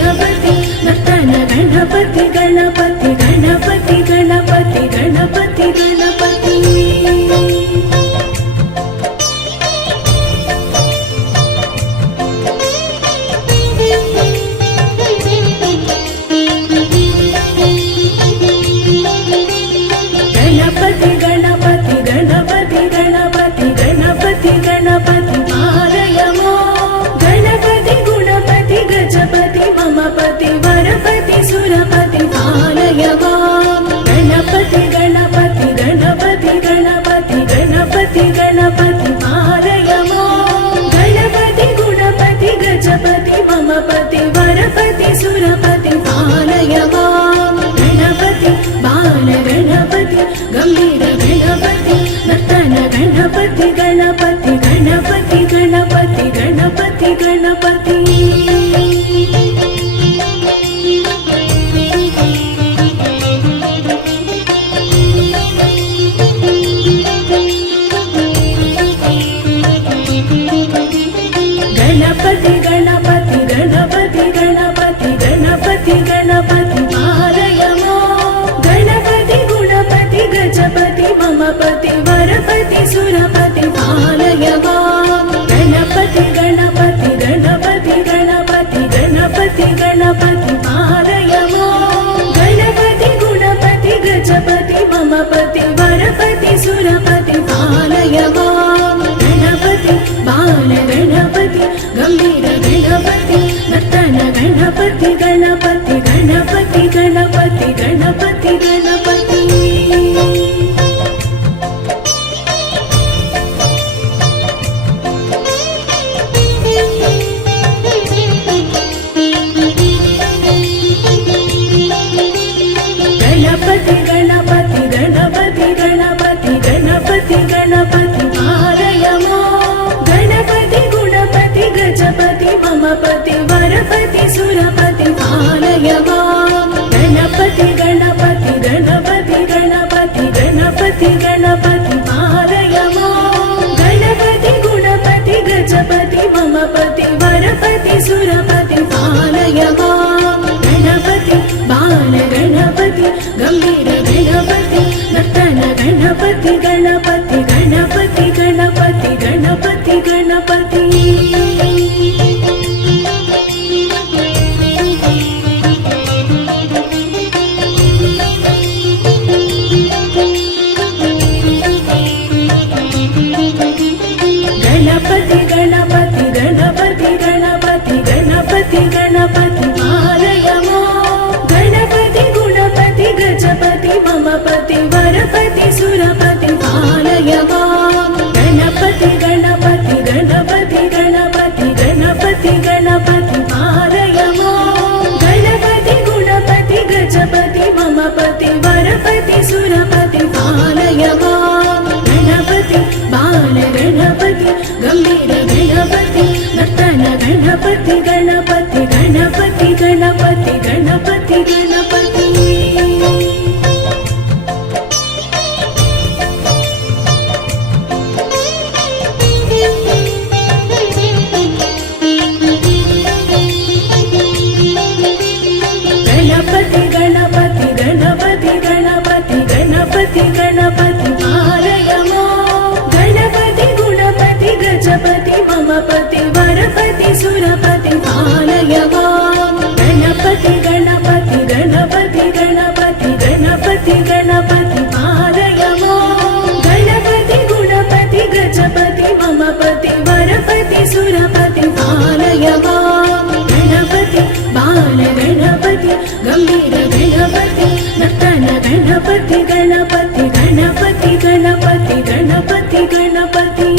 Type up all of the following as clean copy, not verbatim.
गणपति नर्तन गणपति गणपति गणपति गणपति गणपति गणपति गणपति गणपति गणपति गणपति गणपति गणपति पारयमो गणपति गुणपति गजपति ममपति वरपति सुरपति पालयमो गणपति गणपति गणपति गणपति गणपति गणपति पालयमो गणपति गुणपति गजपति ममपति वरपति सुरपति पालयमो गणपति बाल गणपति गंभीर गणपति नर्तन गणपति गणपति गणपति गणपति गणपति गणपति गणपति गणपति गणपति गणपति गणपति गणपति पालयमो गणपति गुणपति गजपति ममपति वरपति सुरपति पालयमो गणपति गणपति गणपति गणपति गणपति गणपति पालयमो गणपति गुणपति गजपति ममपति वरपति सुरपति पालयमो गणपति बाल गणपति गंभीर गणपति नर्तन गणपति गणपति गणपति गणपति गणपति गणपति गणपति गणपति गणपति गणपति गणपति गणपति पालयमो गणपति गुणपति गजपति ममपति वरपति सुरपति पालयमो गणपति गणपति गणपति गणपति गणपति गणपति पालयमो गणपति गुणपति गजपति ममपति वरपति सुरपति पालयमो गणपति बाल गणपति गंभीर गणपति नर्तन गणपति गणपति गणपति गणपति गणपति गणपति गणपति गणपति गणपति गणपति गणपति गणपति पालयमो गणपति गुणपति गजपति ममपति वरपति सुरपति पालयमो गणपति गणपति गणपति गणपति गणपति गणपति पालयमो गणपति गुणपति गजपति ममपति वरपति सुरपति पालयमो गणपति बाल गणपति गंभीर गणपति नर्तन गणपति गणपति गणपति गणपति गणपति गणपति गणपति गणपति गणपति गणपति गणपति गणपति पालयमो गणपति गुणपति गजपति ममपति वरपति सुरपति पालयमो गणपति गणपति गणपति गणपति गणपति गणपति पालयमो गणपति गुणपति गजपति ममपति वरपति सुरपति पालयमो गणपति बाल गणपति गंभीर गणपति नर्तन गणपति गणपति गणपति गणपति गणपति गणपति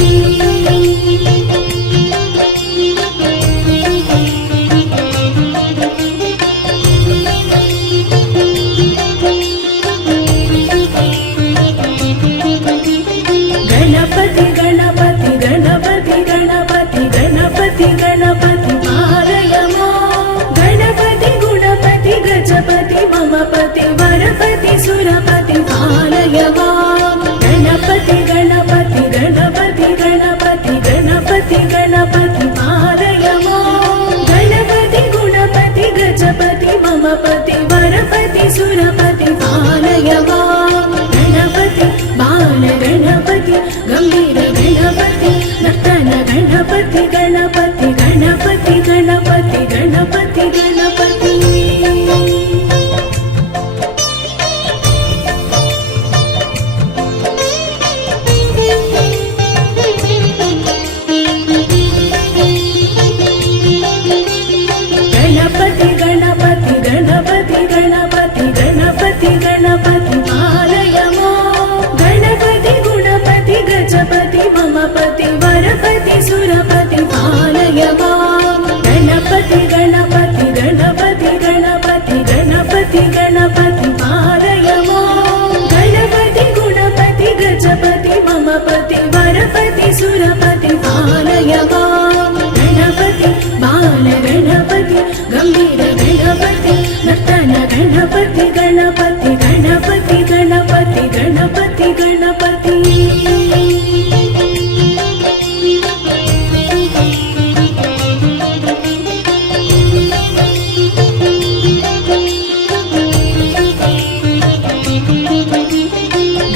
गणपति गणपति गणपति गणपति गणपति गणपति पालयमो गणपति गुणपति गजपति ममपति वरपति सुरपति पालयमो मम पति वरपति सुरपति पालय मां गणपति बाल गणपति गंभीर गणपति नर्तन गणपति गणपति गणपति गणपति गणपति गणपति गणपति गणपति गणपति गणपति गणपति पालय मां गणपति गुणपति गजपति मम पति वरपति सुरपति पालय मां गणपति गणपति गणपति गणपति गणपति गणपति पालय मां गणपति गुणपति गजपति मम पति वरपति सुरपति पालय मां गणपति बाल गणपति गंभीर गणपति नर्तन गणपति गणपति गणपति गणपति गणपति गणपति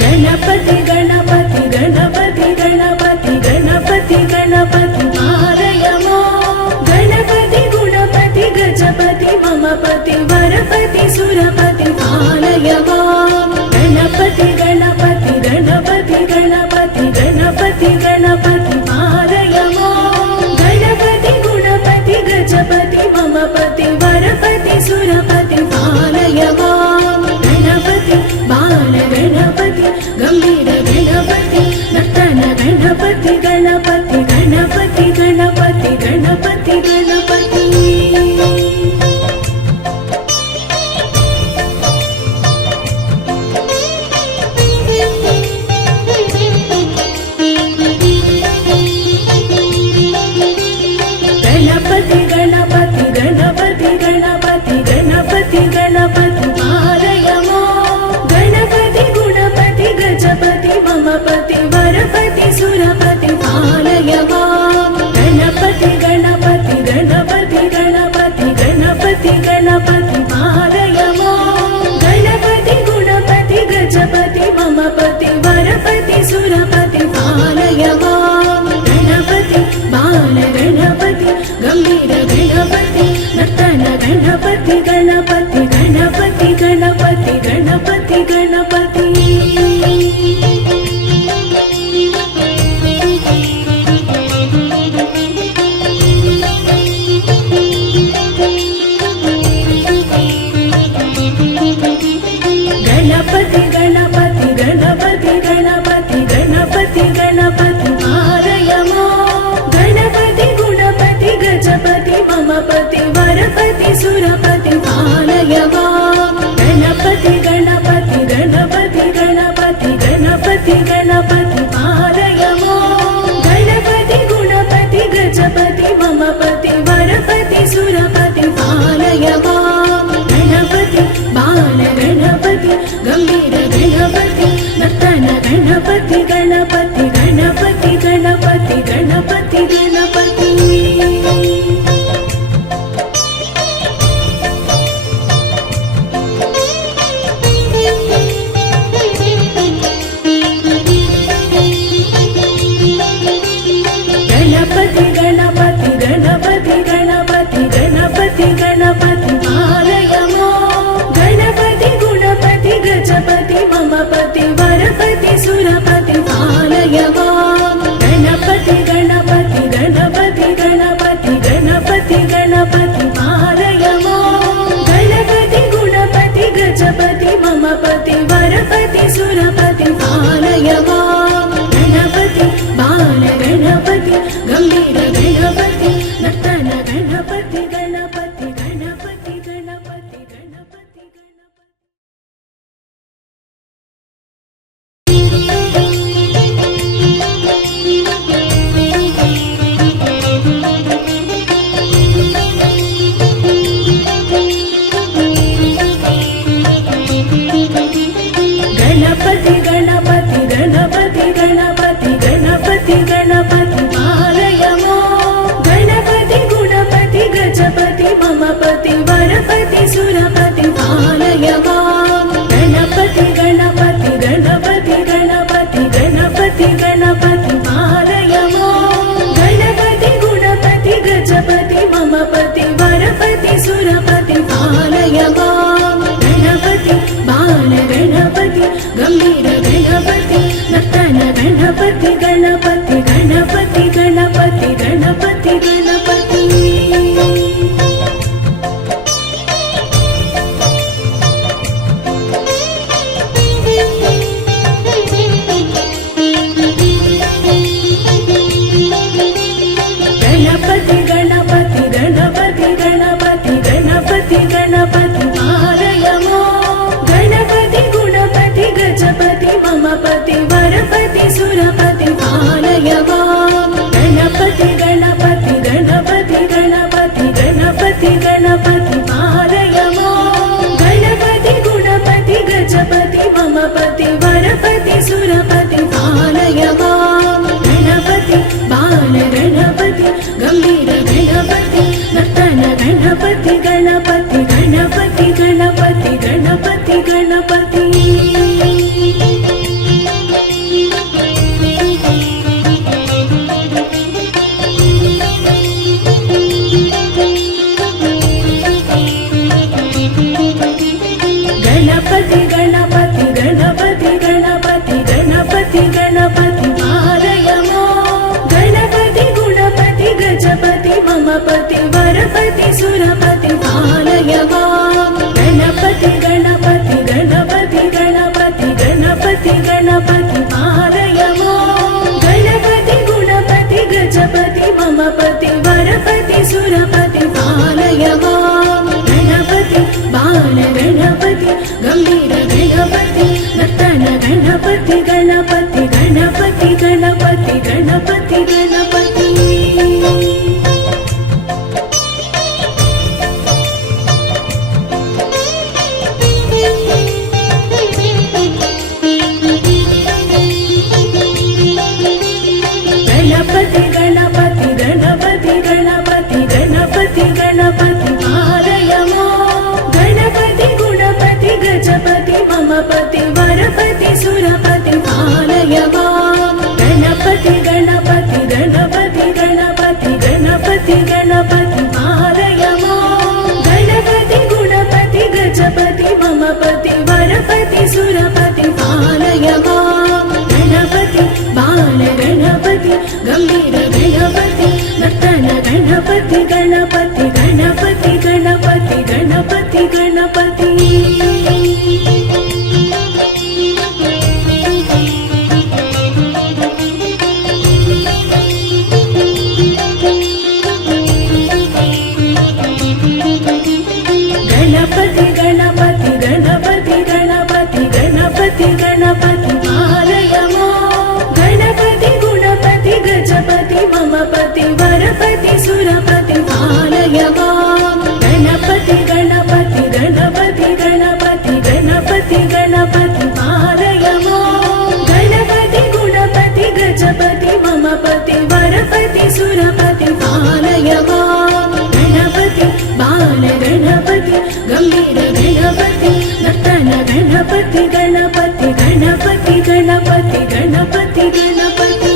गणपति गणपति गणपति गणपति गणपति गणपति पालय मां गणपति गुणपति गजपति मम पति वरपति सुरपति पालय मां गणपति गणपति गणपति गणपति गणपति गणपति पालय मां गणपति गुणपति गजपति मम पति वरपति सुरपति पालय मां गणपति बाल गणपति गंभीर गणपति नर्तन गणपति गणपति गणपति गणपति गणपति गणपति गणपति गणपति गणपति गणपति गणपति गणपति पालय मां गणपति गुणपति गजपति मम पति वरपति सुरपति पालय मां गणपति गणपति गणपति गणपति गणपति गणपति पालय मां गणपति गुणपति गजपति मम पति वरपति सुरपति पालय मां गणपति बाल गणपति गंभीर गणपति नर्तन गणपति गणपति गणपति गणपति गणपति गणपति गणपति गणपति गणपति गणपति गणपति गणपति पालय मां गणपति गुणपति गजपति मम पति वरपति सुरपति पालय मां गणपति गणपति गणपति गणपति गणपति गणपति पालय मां गणपति गुणपति गजपति मम पति वरपति सुरपति पालय मां गणपति बाल गणपति गंभीर गणपति नर्तन गणपति गणपति गणपति गणपति गणपति गणपति गणपति गणपति गणपति गणपति गणपति गणपति गणपति गणपति पालय मां गणपति गुणपति गजपति ममपति वरपति सुरपति पालय मां गणपति गणपति गणपति गणपति गणपति गणपति पालय मां गणपति गुणपति गजपति ममपति वरपति सुरपति पालय मां गणपति बाल गणपति गंभीर गणपति नर्तन गणपति गणपति गणपति गणपति गणपति गणपति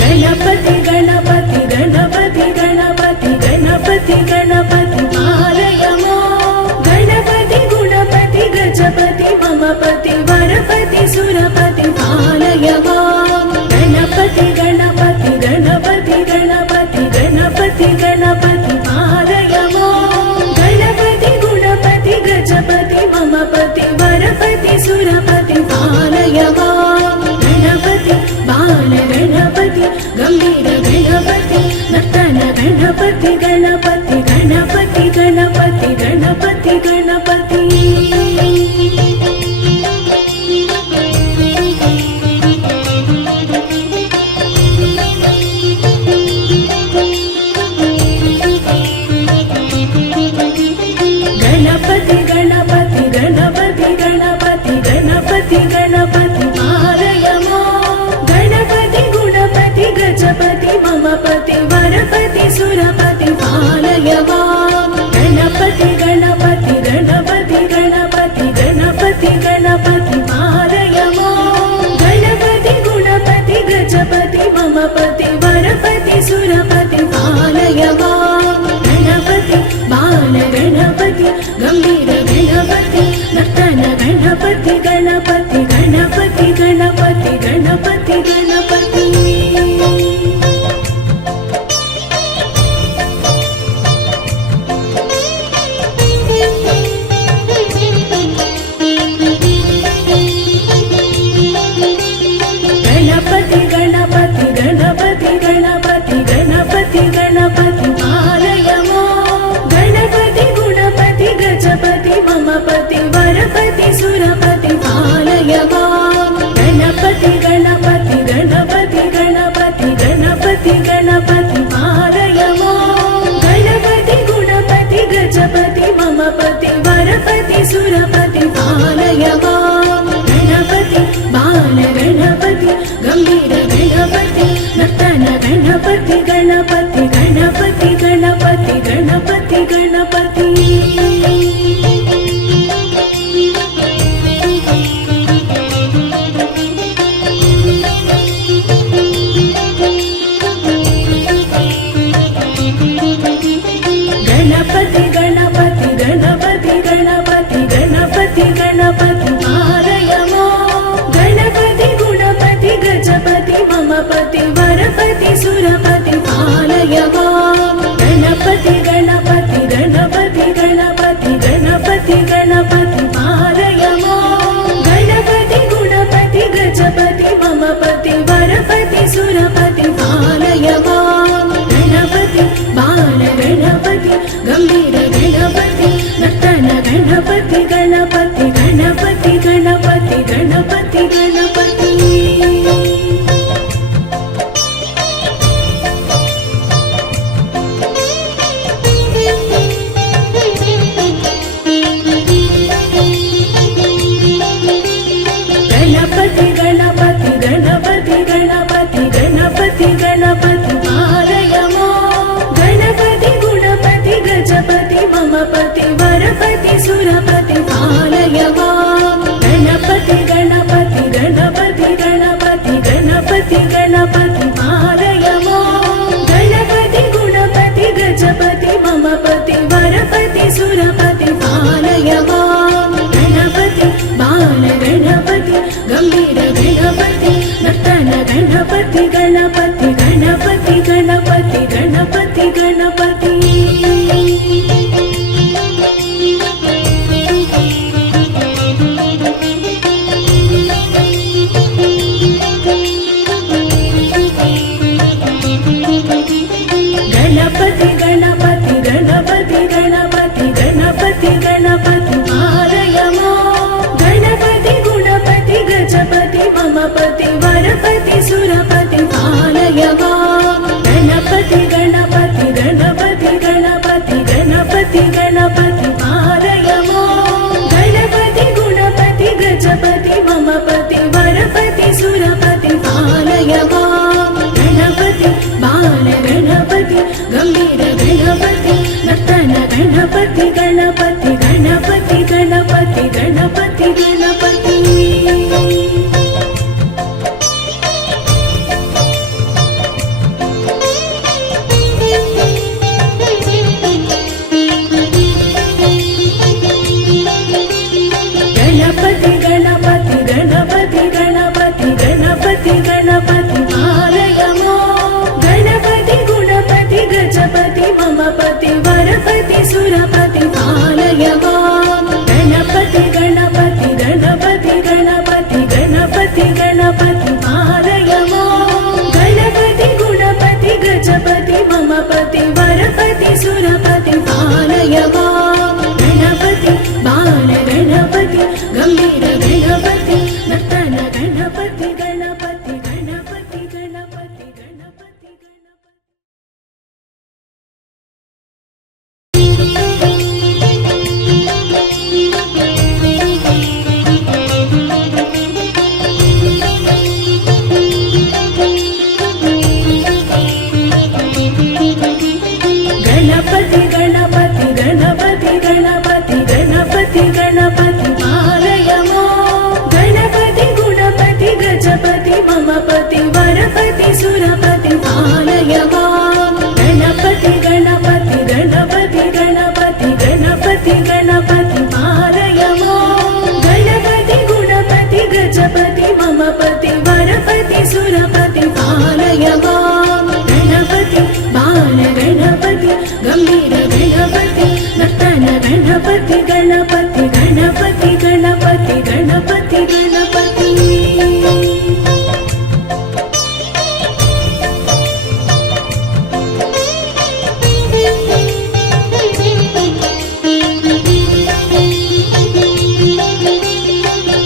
गणपति गणपति गणपति गणपति गणपति गणपति पालय मां गणपति गुणपति गजपति ममपति वरपति सुरपति पालय मां गणपति गणपति गणपति गणपति गणपति गणपति पालय मां गणपति गुणपति गजपति ममपति वरपति सुरपति पालय मां गणपति बाल गणपति गंभीर गणपति नर्तन गणपति गणपति गणपति गणपति गणपति गणपति गणपति गणपति गणपति गणपति गणपति गणपति पालय मां गणपति गुणपति गजपति ममपति वरपति सुरपति पालय मां गणपति गणपति गणपति गणपति गणपति गणपति पालय मां गणपति गुणपति गजपति ममपति वरपति सुरपति पालय मां गणपति बाल गणपति गंभीर गणपति नर्तन गणपति गणपति गणपति गणपति गणपति गणपति गणपति गणपति गणपति गणपति गणपति गणपति गणपति गणपति गणपति गणपति गणपति पालयमो गणपति गुणपति गजपति मम पति वरपति सुरपति पालयमो गणपति गणपति गणपति गणपति गणपति गणपति पालयमो गणपति गुणपति गजपति मम पति वरपति सुरपति पालयमो गणपति बाल गणपति गंभीर गणपति नर्तन गणपति गणपति गणपति गणपति गणपति गणपति गणपति गणपति गणपति गणपति गणपति पालयमो गणपति गुणपति गजपति मम पति वरपति सुरपति पालयमो गणपति गणपति गणपति गणपति गणपति गणपति पालयमो गणपति गुणपति गजपति मम पति वरपति सुरपति पालयमो गणपति बाल गणपति गंभीर गणपति नर्तन गणपति गणपति गणपति गणपति गणपति गणपति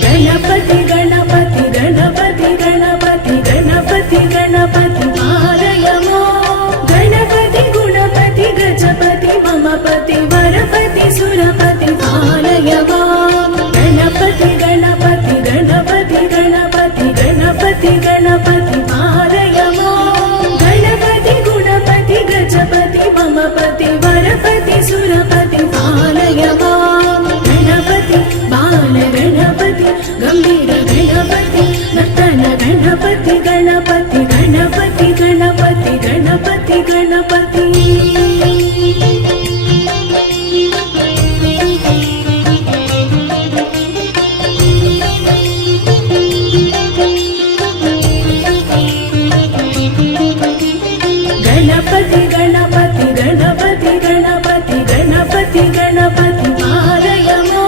गणपति गणपति गणपति गणपति गणपति गणपति पालयमो गणपति गुणपति गजपति मम पति वरपति सुरपति पालयमो गणपति गणपति गणपति गणपति गणपति गणपति पालयमो गणपति गुणपति गजपति मम पति वरपति सुरपति पालयमो गणपति बाल गणपति गंभीर गणपति नर्तन गणपति गणपति गणपति गणपति गणपति गणपति गणपति गणपति गणपति गणपति गणपति गणपति पालयमो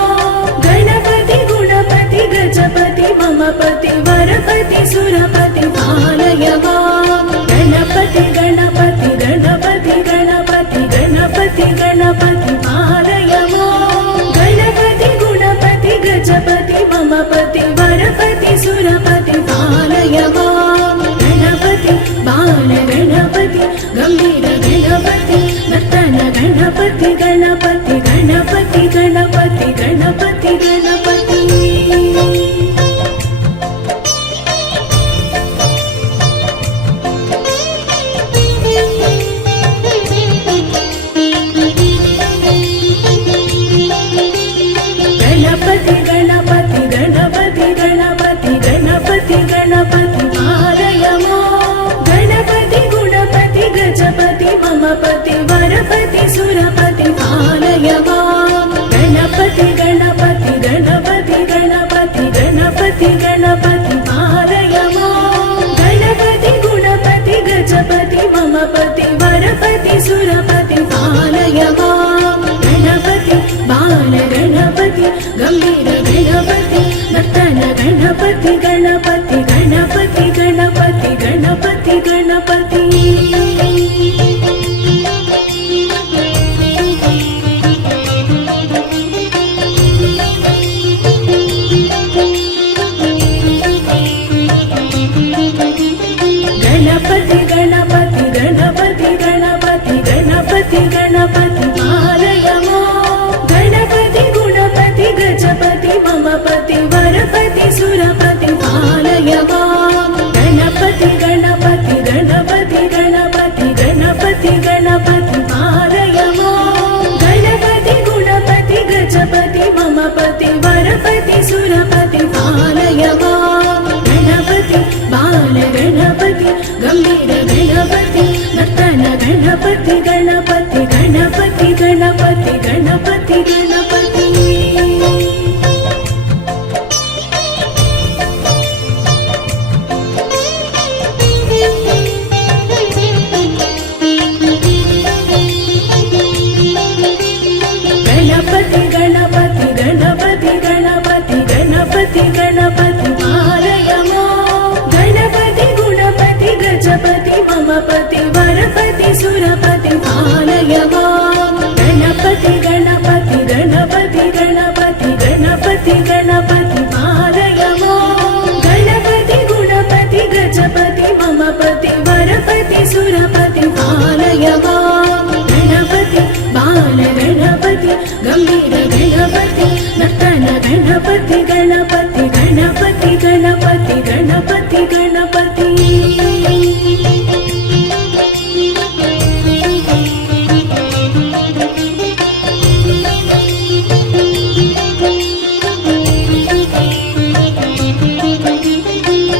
गणपति गुणपति गजपति मम पति वरपति सुरपति पालयमो गणपति गणपति गणपति गणपति गणपति गणपति पालयमो गणपति गुणपति गजपति मम पति वरपति सुरपति पालयमो गणपति बाल गणपति गंभीर गणपति नर्तन गणपति गणपति गणपति गणपति गणपति गणपति गणपति गणपति गणपति गणपति गणपति गणपति पालयमो गणपति गुणपति गजपति मम पति वरपति सुरपति पालयमो गणपति गणपति गणपति गणपति गणपति गणपति पालयमो गणपति गुणपति गजपति मम पति वरपति सुरपति पालयमो गणपति बाल गणपति गंभीर गणपति नर्तन गणपति गणपति गणपति गणपति गणपति गणपति गणपति गणपति गणपति गणपति गणपति गणपति पालयमो गणपति गुणपति गजपति मम पति वरपति सुरपति पालयमो गणपति गणपति गणपति गणपति गणपति गणपति पालयमो गणपति गुणपति गजपति मम पति वरपति सुरपति पालय मां गणपति बाल गणपति गंभीर गणपति नर्तन गणपति गणपति गणपति गणपति गणपति गणपति गणपति गणपति गणपति गणपति गणपति गणपति पालय मां गणपति गुणपति गजपति ममपति वरपति सुरपति पालय मां गणपति गणपति गणपति गणपति गणपति गणपति पालय मां गणपति गुणपति गजपति ममपति वरपति सुरपति पालय मां गणपति बाल गणपति गंभीर गणपति नर्तन गणपति गणपति गणपति गणपति गणपति गणपति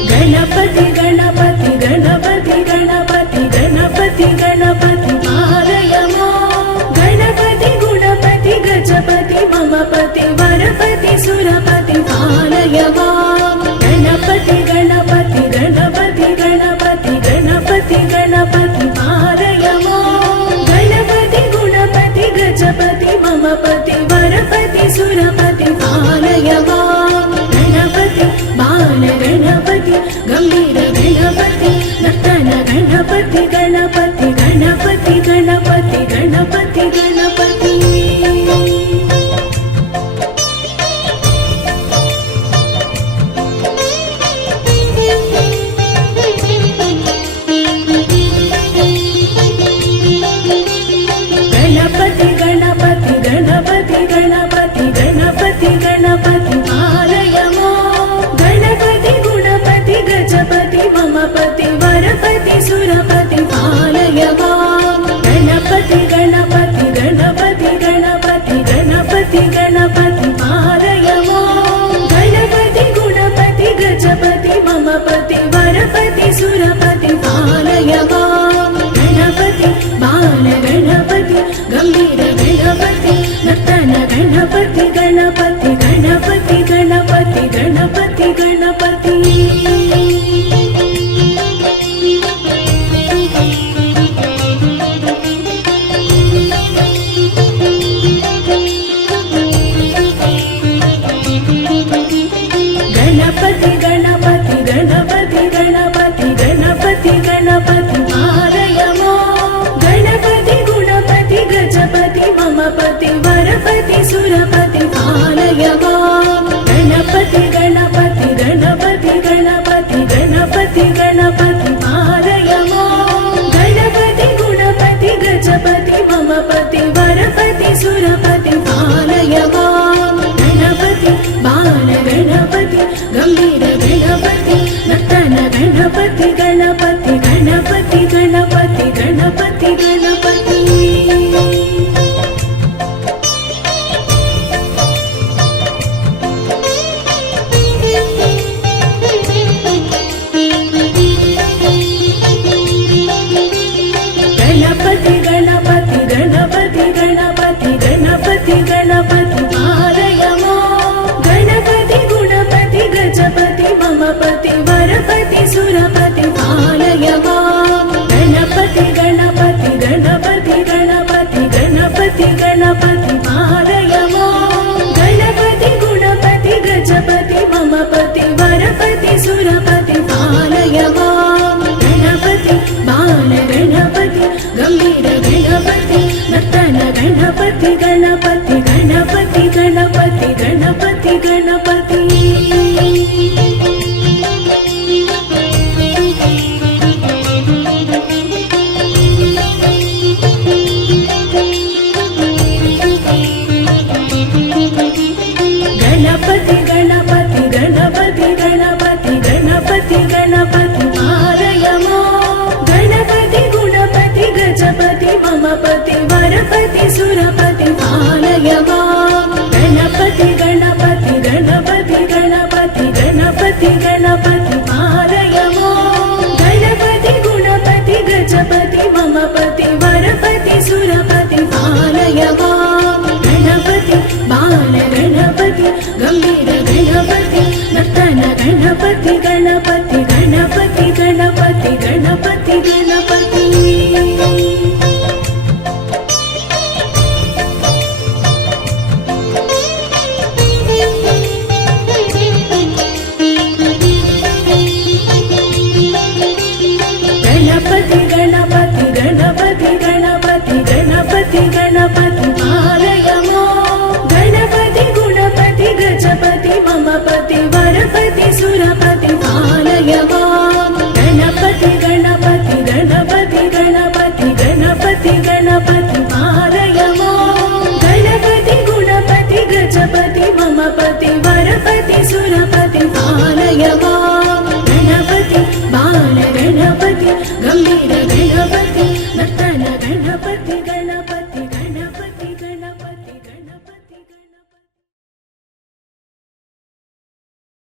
गणपति गणपति गणपति गणपति गणपति गणपति पालय मां गणपति गुणपति गजपति ममपति वरपति सुरपति पालय मां गणपति गणपति गणपति गणपति गणपति गणपति पालय मां गणपति गुणपति गजपति ममपति वरपति सुरपति पालय मां गणपति बाल गणपति गंभीर गणपति नर्तन गणपति गणपति गणपति गणपति गणपति गणपति गणपति गणपति गणपति गणपति गणपति गणपति पालय मां गणपति गुणपति गजपति ममपति वरपति सुरपति पालय मां गणपति गणपति गणपति गणपति गणपति गणपति पालय मां गणपति गुणपति गजपति ममपति वरपति सुरपति पालय मां गणपति बाल गणपति गंभीर गणपति नर्तन गणपति गणपति गणपति गणपति गणपति गणपति गणपति गणपति गणपति गणपति गणपति गणपति पालय मां गणपति गुणपति गजपति ममपति वरपति सुरपति पालय मां गणपति गणपति गणपति गणपति गणपति गणपति पालय मां गणपति गुणपति गजपति ममपति वरपति सुरपति पालय मां गणपति बाल गणपति गंभीर गणपति नर्तन गणपति गणपति गणपति गणपति गणपति गणपति गणपति गणपति गणपति गणपति गणपति गणपति पालय मां गणपति गुणपति गजपति ममपति वरपति सुरपति पालय मां गणपति गणपति गणपति गणपति गणपति गणपति पालय मां गणपति गुणपति गजपति ममपति वरपति सुरपति पालय मां गणपति बाल गणपति गंभीर गणपति नर्तन गणपति गणपति गणपति गणपति गणपति गणपति गणपति गणपति गणपति गणपति गणपति गणपति पालय मां गणपति गुणपति गजपति ममपति वरपति सुरपति पालय मां गणपति गणपति गणपति गणपति गणपति